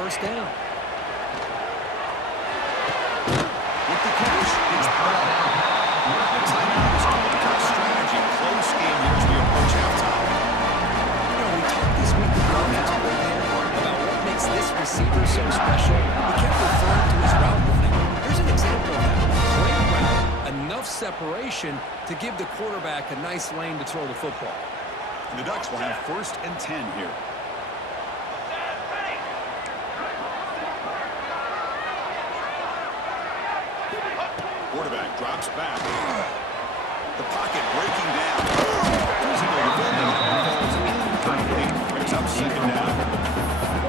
first down. With the catch, it's ball. The timeout is called for strategy. Close game here as we approach halftime. We talked this week with the offensive coordinator about what makes this receiver so special. He kept referring to his route running. Here's an example of that. Great route, enough separation to give the quarterback a nice lane to throw the football. And the Ducks will have 1st and 10 here. Quarterback drops back. The pocket breaking down. Physical defending falls incomplete. Brings up 2nd down.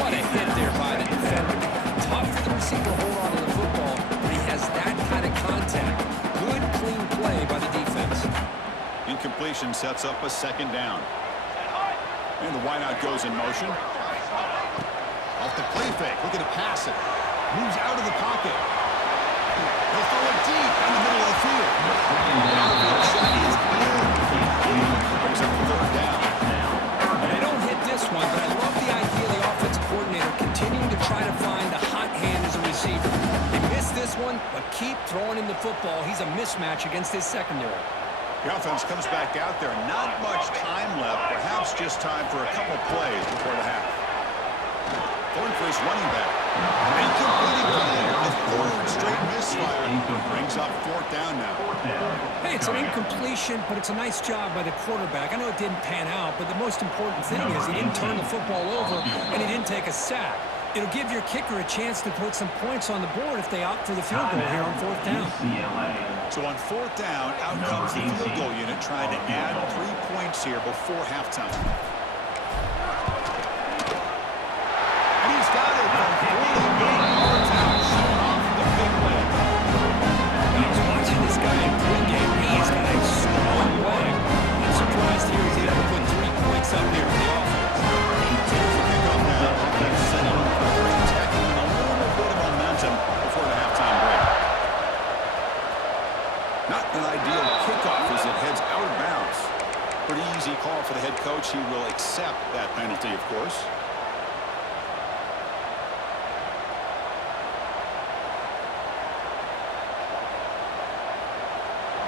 What a hit there by the defender. Tough for the receiver to hold on to the football when he has that kind of contact. Good, clean play by the defense. Incompletion sets up a 2nd down. And the wideout goes in motion. Off the play fake. Looking to pass it. Moves out of the pocket. He'll throw it deep in the middle of the field. Brings up 3rd down. They don't hit this one, but I love the idea of the offensive coordinator continuing to try to find a hot hand as a receiver. They missed this one, but keep throwing him the football. He's a mismatch against his secondary. The offense comes back out there. Not much time left. Perhaps just time for a couple plays before the half. Going for his running back. Incompleted play. The 3rd straight misfire. Brings up 4th down now. Hey, it's an incompletion, but it's a nice job by the quarterback. I know it didn't pan out, but the most important thing is he didn't turn the football over and he didn't take a sack. It'll give your kicker a chance to put some points on the board if they opt for the field goal here on 4th down. So on 4th down, out comes the field goal unit trying to add 3 points here before halftime. And he's got it from 48 yards out, showing off the big leg. I was watching this guy in pregame. He's got a strong leg. I'm surprised here he's able to put 3 points up here for the offense. Here's the kickoff now. He's setting up for 3, tackling a little bit of momentum before the halftime break. Not an ideal kickoff as it heads out of bounds. Pretty easy call for the head coach. He will accept that penalty, of course.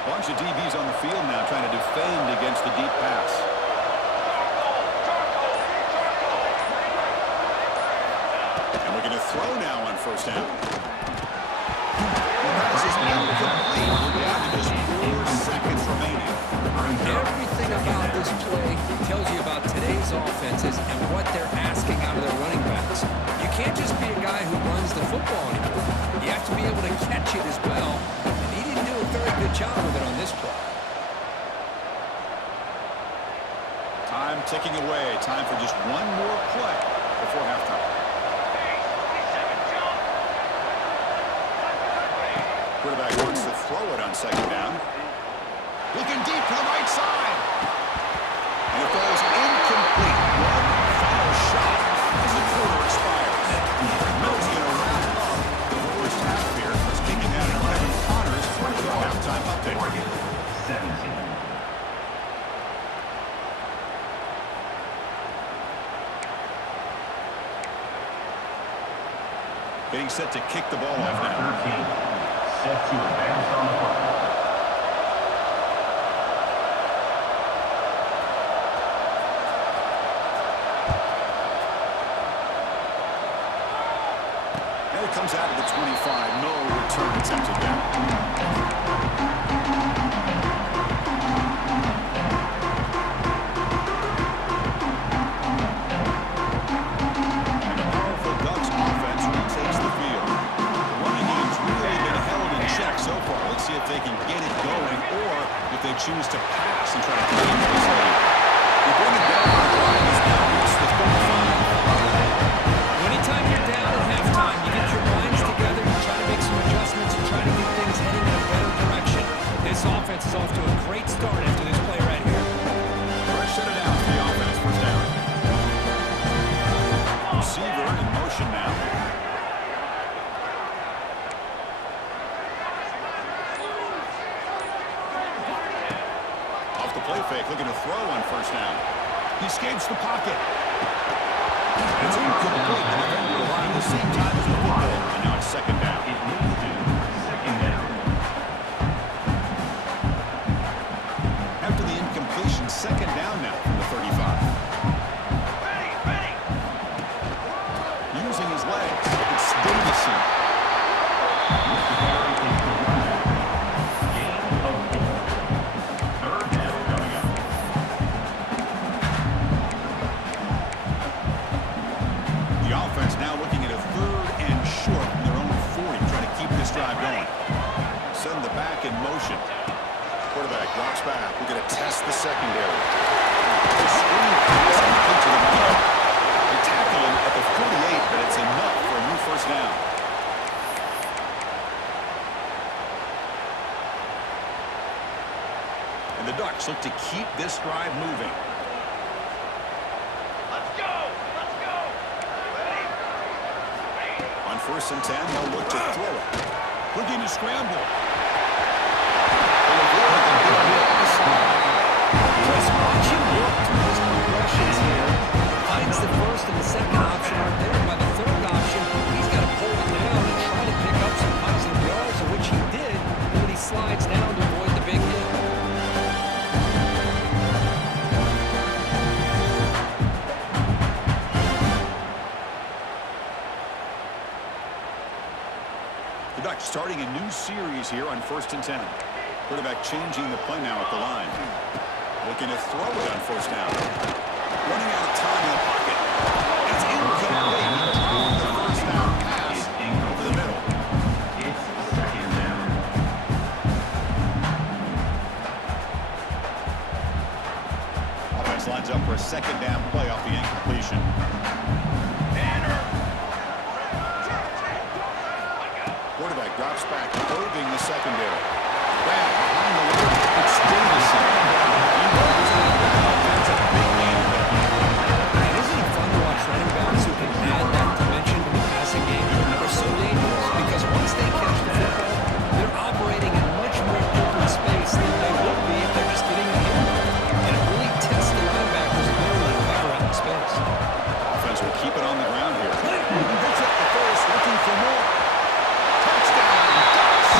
Bunch of DBs on the field now trying to defend against the deep pass. And we're going to throw now on 1st down. The pass is incomplete. We're down to just 4 seconds remaining. Everything about this play tells you about today's offenses and what they're asking out of their running backs. You can't just be a guy who runs the football anymore. You have to be able to catch it as well. And he didn't do a very good job of it on this play. Time ticking away. Time for just one more play before halftime. Quarterback wants to throw it on 2nd down. Looking deep to the right side. And it falls incomplete. One final shot as the quarter expires. Mills going to wrap up the first half here. It's kicking out at Kevin Connors for the halftime update. 17. Getting set to kick the ball off now. 13. Set to advance on the play. And it comes out of the 25. No return attempted there. Choose to pass and try to keep this lead. You bring it down on the line. He's now reached the 45. Anytime you're down at halftime, you get your minds together, you try to make some adjustments, and try to get things heading in a better direction. This offense is off to a great start after this play right here. Fresh set it out for the offense. 1st down. Receiver in motion now. Play fake, looking to throw on 1st down. He escapes the pocket. It's incomplete. The defender line the same time as the football. And now it's second down. It moves to second down. After the incompletion, second down now from the 35. Using his legs, it's Davison. Mr. Barry is the runner. Gain of 4. Third down coming up. The offense now looking at a 3rd and short from their own 40, trying to keep this drive going. Send the back in motion. Quarterback drops back. We're going to test the secondary. The screen pass complete to the middle. They tackle him at the 48, but it's enough for a new first down. And the Ducks look to keep this drive moving. On 1st and 10, they'll look to throw it. Looking to scramble. They avoid the big hits. Just watch him work through his progressions here. Finds the first and the second option aren't there. By the third option, he's got to pull it down and try to pick up some positive yards, of which he did when he slides down to avoid the big hit. The Ducks starting a new series here on 1st and 10. Quarterback changing the play now at the line. Looking to throw it on 1st down. Running out of time in the pocket. It's incomplete. The 1st down pass over the middle. It's second down. Offense lines up for a 2nd down play off the incompletion. Quarterback drops back, probing the secondary. Back behind the line. It's Davison. He runs it out. That's a big gain there. And isn't it fun to watch running backs who can add that dimension to the passing game? They're so dangerous because once they catch the football, they're operating in much more open space than they would be if they're just getting the handoff. And it really tests the linebackers' ability to cover out the space. Offense will keep it on the ground here. Picks up the first, looking for more. Touchdown, Ducks.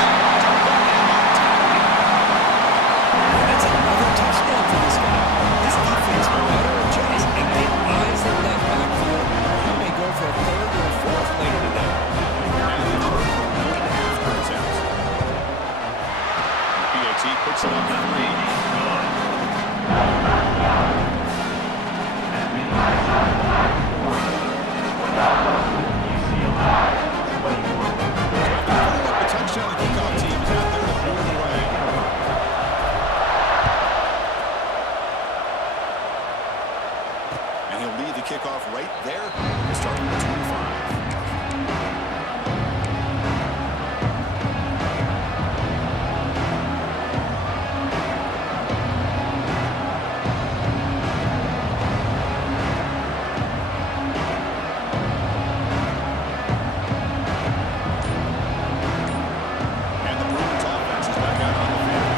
That's another touchdown for this guy. This defense better adjust and get eyes in that backfield, or he may go for a 3rd or a 4th later today. After attempt. PAT puts it up 3. The touchdown kickoff team is out there to throw it away. And he'll lead the kickoff right there. We'll start from the 25. And the Bruins offense is back out on the field.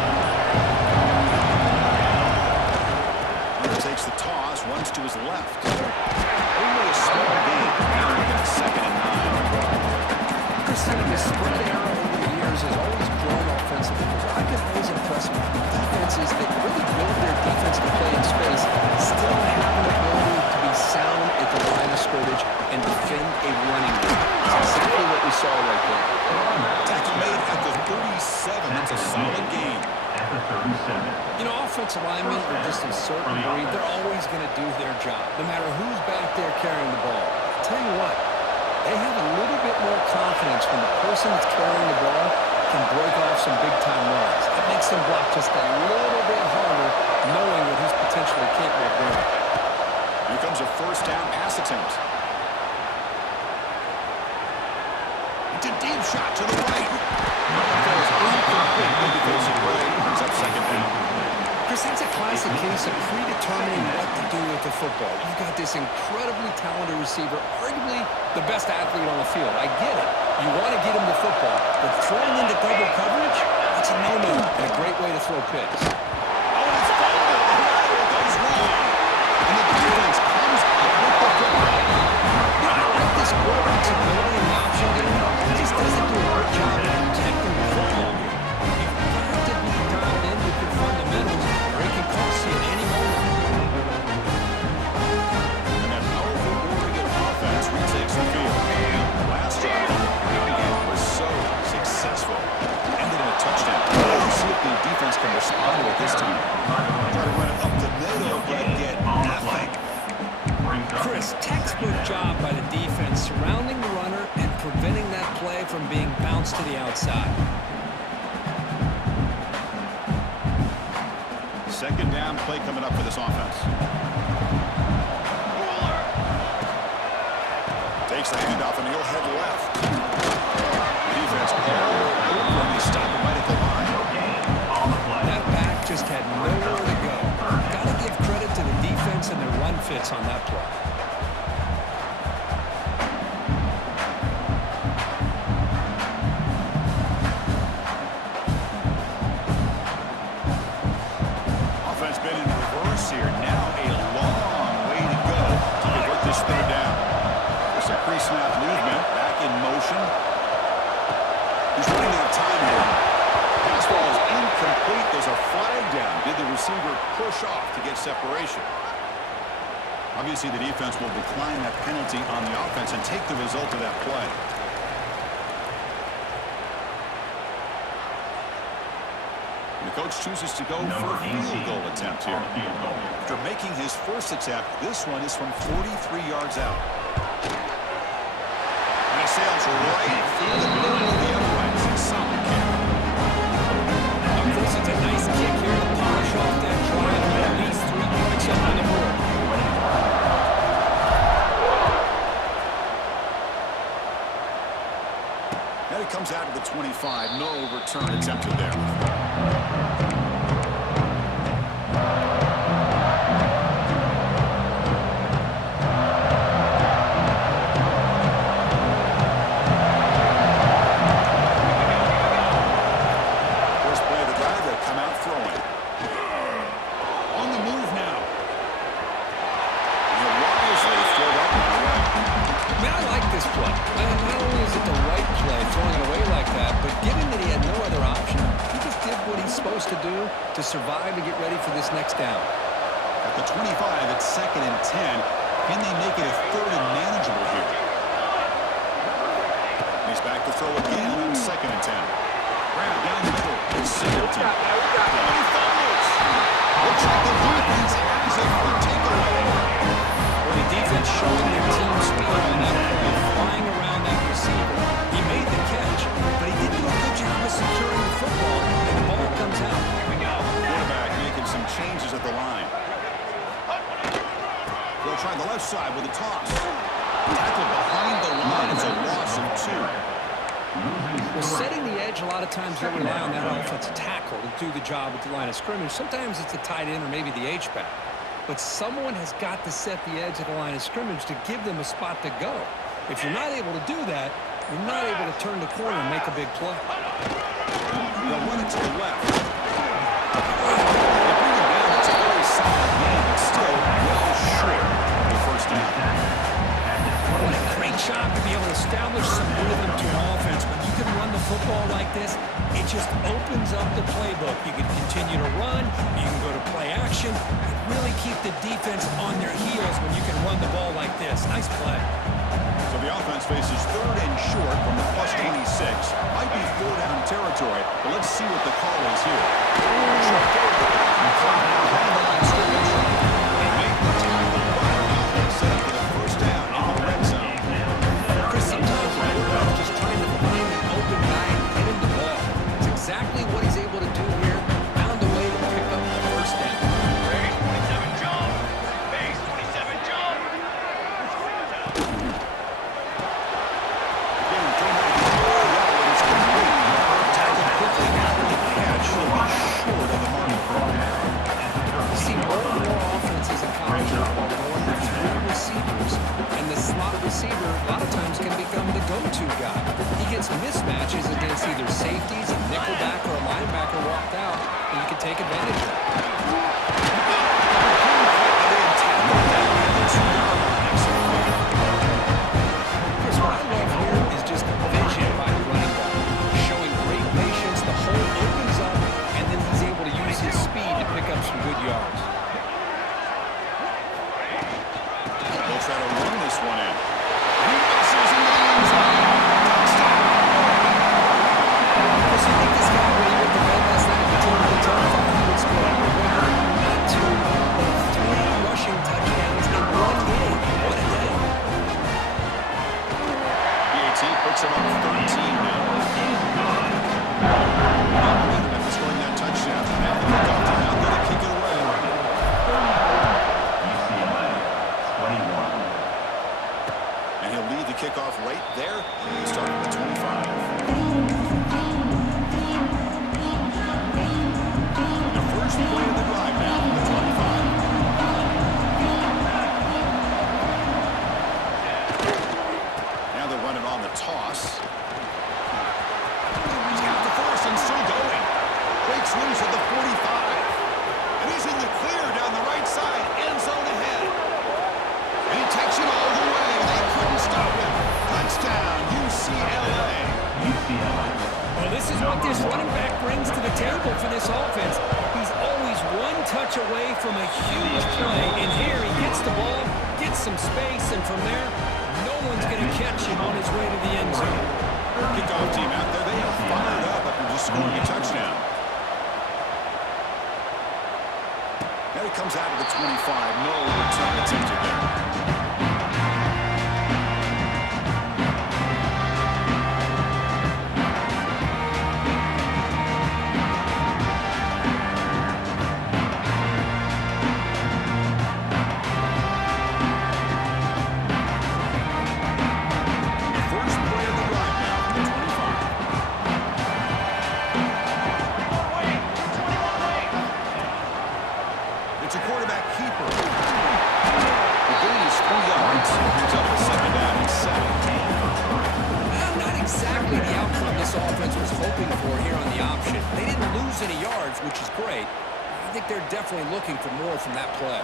Hunter takes the toss, runs to his left. Only a small gain. Now we're getting 2nd and 9. Chris, the spread era over the years has always grown offensively. I've been always impressed with the defenses that really build their defense to play in space, still have an ability to be sound at the line of scrimmage and defend a running game. That's exactly what we saw right there. Tackle made at the 37. That's a solid gain. At the 37. You know, offensive linemen are just a certain breed. They're always going to do their job, no matter who's back there carrying the ball. I'll tell you what, they have a little bit more confidence when the person that's carrying the ball can break off some big-time runs. It makes them block just a little bit harder, knowing what he's potentially capable of doing. Here comes a 1st down pass attempt. It's a deep shot to the right. Throws incomplete. Good defensive play. Brings up 2nd down. Chris, that's a classic case of predetermining what to do with the football. You've got this incredibly talented receiver, arguably the best athlete on the field. I get it. You want to get him the football, but throwing into double coverage, that's a no-no and a great way to throw picks. Oh, it's fumbled. It goes wrong. And the defense comes up with the football. You know, I like this quarterback's ability bounce to the outside. Second down play coming up for this offense. Takes the handoff and he'll head left. Defense all over. They stop him right at the line. That back just had nowhere to go. Got to give credit to the defense and their run fits on that play. Offense been in reverse here. Now a long way to go to convert this third down. There's a pre-snap movement. Back in motion. He's running out of time here. Pass ball is incomplete. There's a flag down. Did the receiver push off to get separation? Obviously, the defense will decline that penalty on the offense and take the result of that play. The coach chooses to go for a field goal attempt here. After making his first attempt, this one is from 43 yards out. And he sails right through the middle of the uprights. It's a solid kick. Of course, it's a nice kick here to polish off that drive and at least 3 points up on the board. And it comes out of the 25. No return attempted there. To survive and get ready for this next down. At the 25, it's 2nd and 10. Can they make it a 3rd and manageable here? He's back to throw again on 2nd and 10. Grab down the middle. It's Singleton. And he fumbles. Looks like the defense has it for a takeaway. Well, the defense showing their team speed on that play, flying around that receiver. He made the catch, but he didn't do a good job of securing the football, and the ball comes out. Quarterback making some changes at the line. They'll try the left side with a toss. Tackle behind the line. It's a loss of 2. Well, setting the edge, a lot of times they rely on that offensive tackle to do the job at the line of scrimmage. Sometimes it's a tight end or maybe the H-back. But someone has got to set the edge of the line of scrimmage to give them a spot to go. If you're not able to do that, you're not able to turn the corner and make a big play. They'll run it to the left. They bring it down. It's a very solid game, but still well short of the first down. What a great job to be able to establish some rhythm to an offense. When you can run the football like this, it just opens up the playbook. You can continue to run. You can go to play action. And really keep the defense on their heels when you can run the ball like this. Nice play. So the offense faces 3rd and short from the plus 26. Might be 4-down territory, but let's see what the call is here. Short behind the line scrimmage. They make the tackle. Offense set up for the first down in the red zone. Chris, sometimes the quarterback's just trying to find an open guy and get him the ball. It's exactly what he's able to do here. Found a way to pick up the first down. Base 27 jump. Base 27 jump. Again, came out of the well, and it's complete. Tackled quickly after the catch. He'll be short of the mark. You see more and more offenses in college football going with 3 receivers, and the slot receiver a lot of times can become the go-to guy. He gets mismatches against either safeties, a nickelback, or a linebacker walked out, and you can take advantage of it. Chris, what I love here is just the vision by the running back, showing great patience. The hole opens up, and then he's able to use his speed to pick up some good yards. They'll try to run this one in. He misses into the end zone. Touchdown. Chris, you think this guy really went to bed last night if he told him to turn 500 score? fires at the 45. And he's in the clear down the right side. End zone ahead. And he takes it all the way. They couldn't stop him. Touchdown, UCLA. UCLA. Well, this is what this running back brings to the table for this offense. He's always one touch away from a huge play. And here he gets the ball, gets some space, and from there, no one's going to catch him on his way to the end zone. Kickoff team out there. They are fired up after just scoring a touchdown. Now he comes out of the 25. No return attempted there. It's a quarterback keeper. The gain is 3 yards. He's up to 2nd down and 7. Well, not exactly the outcome this offense was hoping for here on the option. They didn't lose any yards, which is great. I think they're definitely looking for more from that play.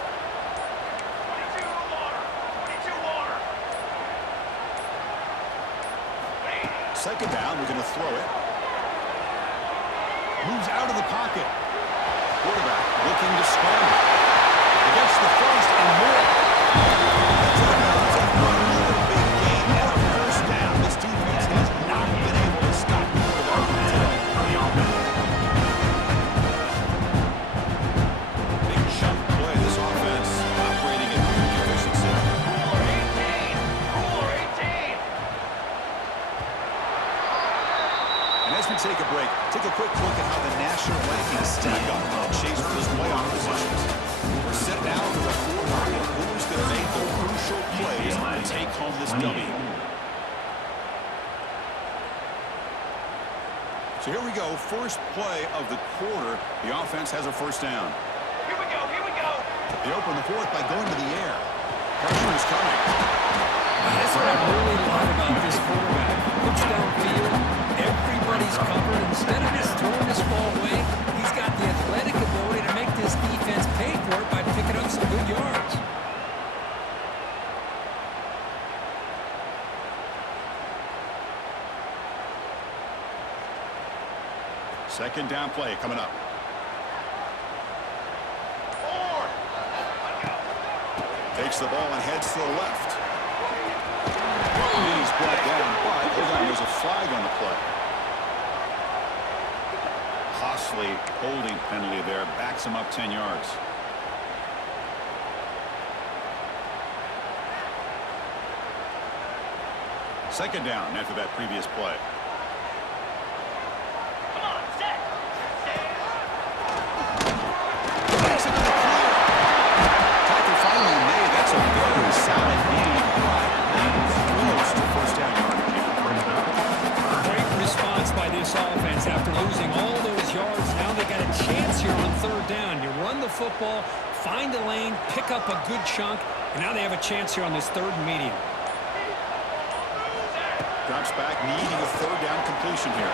22 water. 22 water. 2nd down, we're going to throw it. Moves out of the pocket. Quarterback looking to scramble. Against the first and more. Another big gain and a 1st down. This defense has not been able to stop the quarterback today. Big chunk play. This offense operating at peak efficiency. Ruler 18. Ruler 18. And as we take a break, take a quick look at how the national rankings stack up on chase for those playoff positions. We're set now for the 4th of who's going to make the crucial plays and take home this W. So here we go, first play of the quarter. The offense has a 1st down. Here we go. Here we go. They open the 4th by going to the air. Pressure is coming. That's what I really love about this quarterback. Looks downfield, everybody's covered. Instead of just throwing this ball away, he's got the athletic ability to make this defense pay for it by picking up some good yards. Second down play coming up. Forward. Takes the ball and heads to the left. He's brought down, but hold on, there's a flag on the play. Costly holding penalty there, backs him up 10 yards. Second down after that previous play. Come on, set. Takes it to the clear. Tackle finally made. That's a very solid gain, but close to 1st down yardage. Great response by this offense after losing all those yards. Now they got a chance here on 3rd down. You run the football, find a lane, pick up a good chunk, and now they have a chance here on this 3rd and medium. Drops back, needing a 3rd down completion here.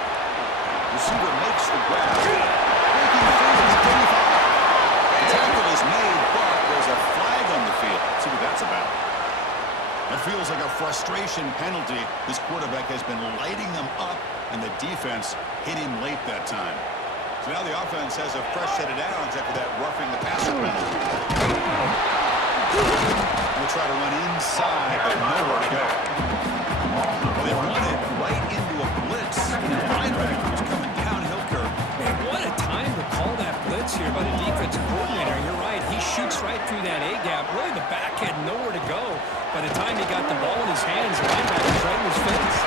Receiver makes the grab. Breaking free to the 35. The tackle is made, but there's a flag on the field. See what that's about. That feels like a frustration penalty. This quarterback has been lighting them up, and the defense hit him late that time. So now the offense has a fresh set of downs after that roughing the passer penalty. We'll try to run inside, but nowhere to go. Well, they run it right into a blitz. And the linebacker was coming downhill curve. Man, what a time to call that blitz here by the defensive coordinator. You're right. He shoots right through that A-gap. Really, the back had nowhere to go. By the time he got the ball in his hands, the linebacker's right in his face.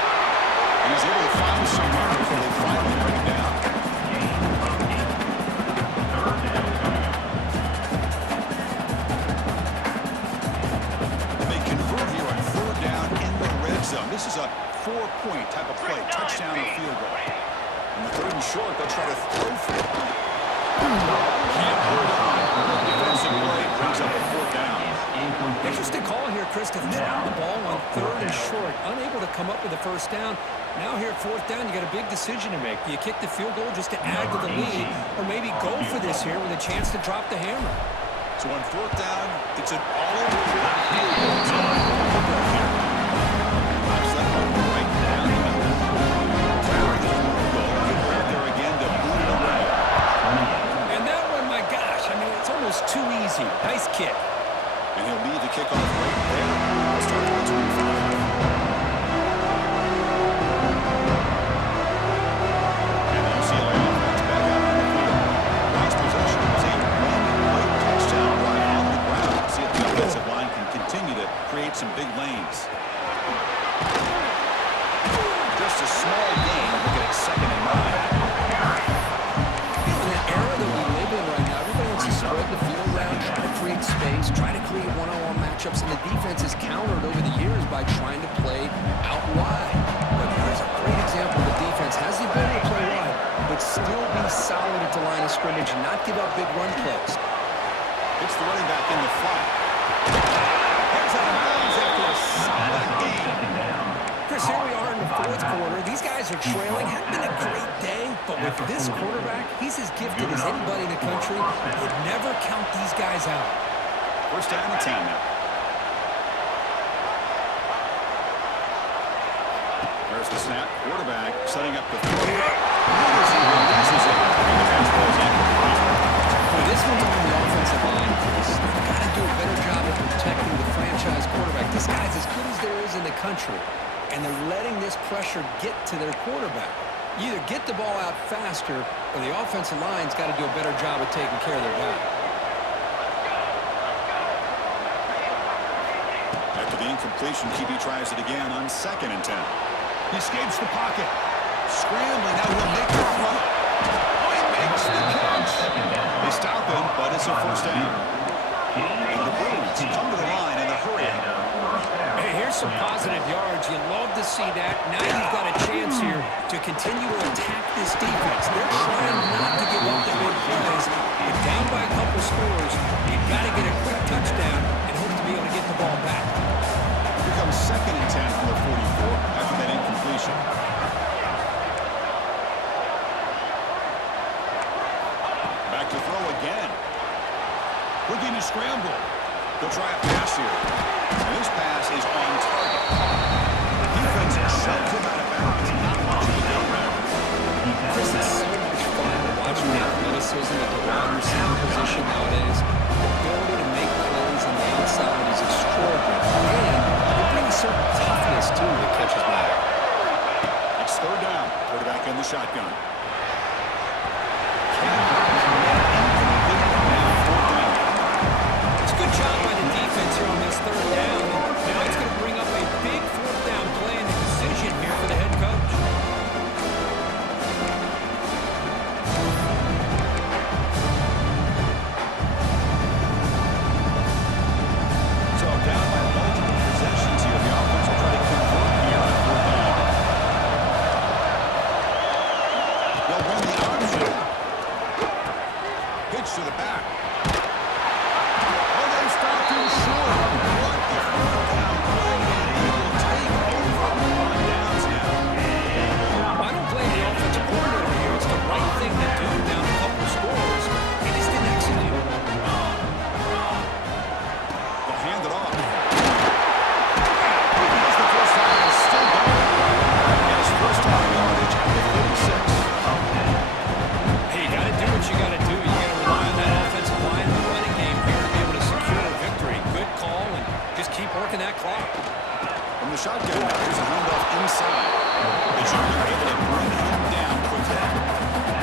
And he's able to find somewhere before they finally bring it down. They convert here on 3rd down in the red zone. This is a 4-point type of play, touchdown or field goal. On the 3rd and short, they'll try to throw for it. Can't hold on. Defensive play brings up a 4th down. They Interesting call here, Chris, to throw the ball on 3rd and short, unable to come up with a first down. Now here at 4th down, you got a big decision to make. Do you kick the field goal just to add to the lead, or maybe go for this here with a chance to drop the hammer? So on 4th down, it's an all-over field goal. Pops that one right down the middle. Barry can hold there again to boot it away. And that one, my gosh, I mean, it's almost too easy. Nice kick. And he'll lead the kickoff right there. We'll start at the 25. And the UCLA offense back out on the field. Last possession was a one-play touchdown drive on the ground. See if the offensive line can continue to create some big lanes. Just a small gain. Look at it, 2nd and 9. In the era that we live in right now, everybody wants to spread the field around, try to create space, try to create one-on-one matchups, and the defense has countered over the years by trying to play out wide. But here's a great example of the defense has the ability to play wide, but still be solid at the line of scrimmage and not give up big run plays. It's the running back in the flat. Here's out of bounds after a solid gain. Chris, here we are in the 4th quarter. These guys are trailing. Hadn't been a great day, but with this quarterback, he's as gifted as anybody in the country. You'd never count these guys out. 1st down and 10 now. There's the snap. Quarterback setting up the throw. As he releases it, and the pass falls incomplete. Well, this one's on the offensive line, Chris. They've got to do a better job of protecting the franchise quarterback. This guy's as good as there is in the country, and they're letting this pressure get to their quarterback. You either get the ball out faster, or the offensive line's got to do a better job of taking care of their guy. After the incompletion, QB tries it again on 2nd and 10. He escapes the pocket. Scrambling, now he'll make the throw. Oh, he makes the catch. They stop him, but it's a 1st down. And the Bruins come to the line in a hurry. Hey, here's some positive yards. You love to see that. Now you've got a chance here to continue to attack this defense. They're trying not to give up the big plays, but down by a couple scores, you've got to get a quick touchdown and hope to be able to get the ball back. Here comes 2nd and 10 from the 44 after that incompletion. Back to throw again. Looking to scramble. They'll try a pass here. And this pass is on target. Defense shoves him out of bounds. Not much of a deal there. Chris, it's so much fun to watch the athleticism at the wide receiver position nowadays. The ability to make plays on the outside is extraordinary. And they bring a certain toughness, too, that catches my eye. It's 3rd down. Quarterback in the shotgun. It's a good job by the defense here on this 3rd down. Now it's going to bring up a big 4th down play and a decision here for the head coach. So down by multiple possessions here. The offense will try to convert here on 4th down. They'll run the option. Pitch to the back. Oh, they stopped him short. What a 4th down play. And he will take over on downs now. I don't blame the offensive coordinator here. It's the right thing to do down a couple scores. He just didn't execute. They'll hand it off. As the first down is still going. Yes, 1st down yardage at the 36. Hey, you got to do what you got to do. You got to rely on that offensive line and the running game here to be able to secure a victory. Good call, and just keep working that clock. From the shotgun now, here's a handoff inside. They should be able to bring him down quickly.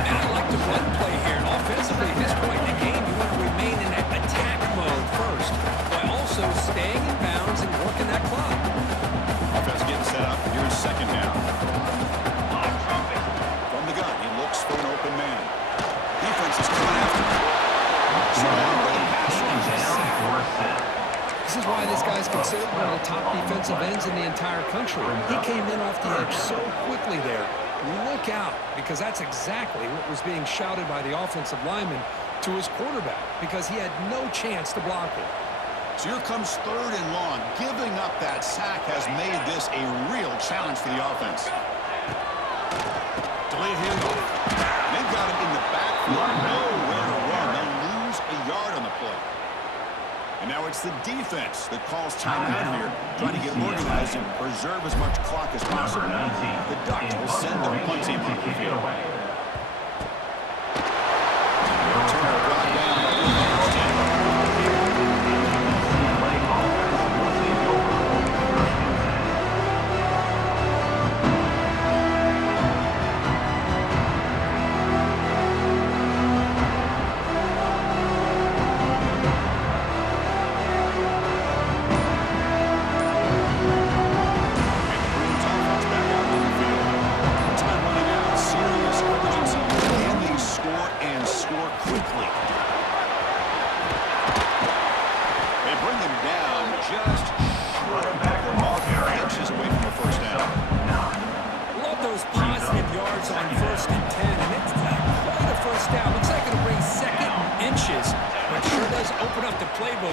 And I like the run play here. And offensively, at this point in the game, you want to remain in that attack mode first, while also staying in bounds and working that clock. Offense getting set up. Here's 2nd down. From the gun, he looks for an open man. Defense is coming after him. Surrounded by the pass rush. This is why this guy's considered one of the top defensive ends in the entire country. He came in off the edge so quickly there. Look out, because that's exactly what was being shouted by the offensive lineman to his quarterback, because he had no chance to block it. So here comes 3rd and long. Giving up that sack has made this a real challenge for the offense. Delay handoff. They've got him in the backfield. Nowhere to run. They'll lose a yard on the play. And now it's the defense that calls timeout here, trying to get organized and preserve as much clock as possible. The Ducks will send their punt team on the field. Turner brought down by the first team.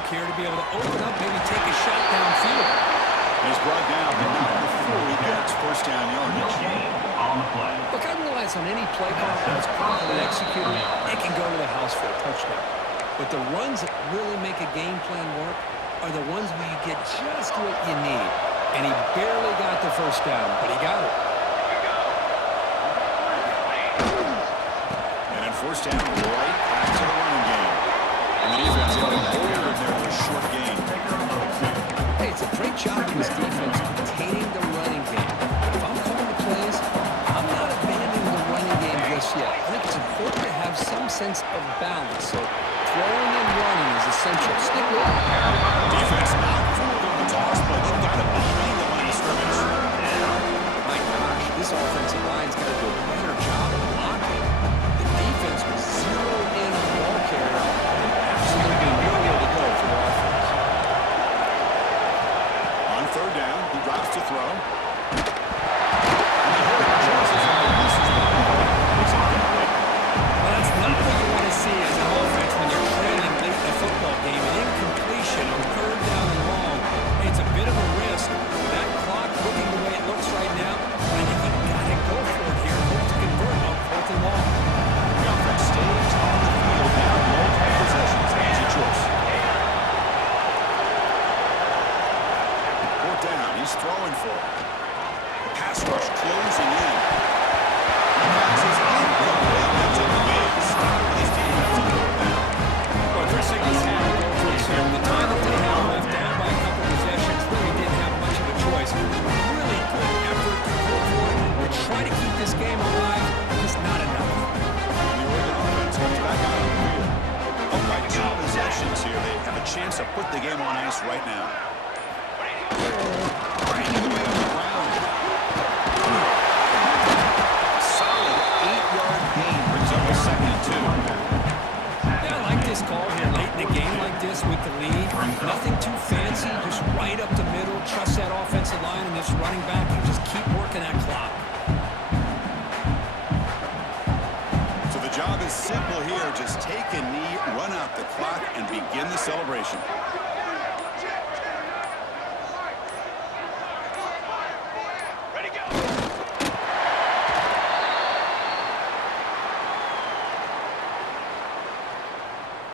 Here to be able to open up, maybe take a shot downfield. He's brought down, but not before he gets first down yardage. Look, I realize on any play call that's properly executed, it can go to the house for a touchdown. But the runs that really make a game plan work are the ones where you get just what you need. And he barely got the first down, but he got it. And then first down, right back to the running game. And the defense able to hold it there with a short gain. Hey, it's a great job of his defense containing the running game. If I'm calling the plays, I'm not abandoning the running game just yet. I think it's important to have some sense of balance. So throwing and running is essential. Stick with it. Defense not fooled on the toss, but they've got it behind the line of scrimmage. My gosh, this offensive line's got to do a better job of blocking. The defense was zeroed in on the ball carrier. Absolutely nowhere to go for the offense. On 3rd down, he drops to throw. Well, that's not what you want to see as an offense when you're trailing late in the football game. An incompletion on 3rd down and long. It's a bit of a risk. That clock looking the way it looks right now, I think you've got to go for it here. Hope to convert on 4th and long. The offense stays on the field now. Multiple possessions. Easy choice. 4th down. He's throwing for it. The pass rush closing in. The pass is incomplete. That's a big stop for this defense on 4th down. Well, their signals had to go for this here. The time that they had left down by a couple possessions really didn't have much of a choice. Really good effort to go for it and try to keep this game alive. Just not enough. And the Oregon offense comes back out on the field. Up by 2 possessions here. They have a chance to put the game on ice right now. Grinding away on the ground. Solid 8-yard gain brings up a 2nd and 2. Yeah, I like this call here late in the game like this with the lead. Nothing too fancy, just right up the middle. Trust that offensive line and this running back and just keep working that clock. So the job is simple here. Just take a knee, run out the clock, and begin the celebration.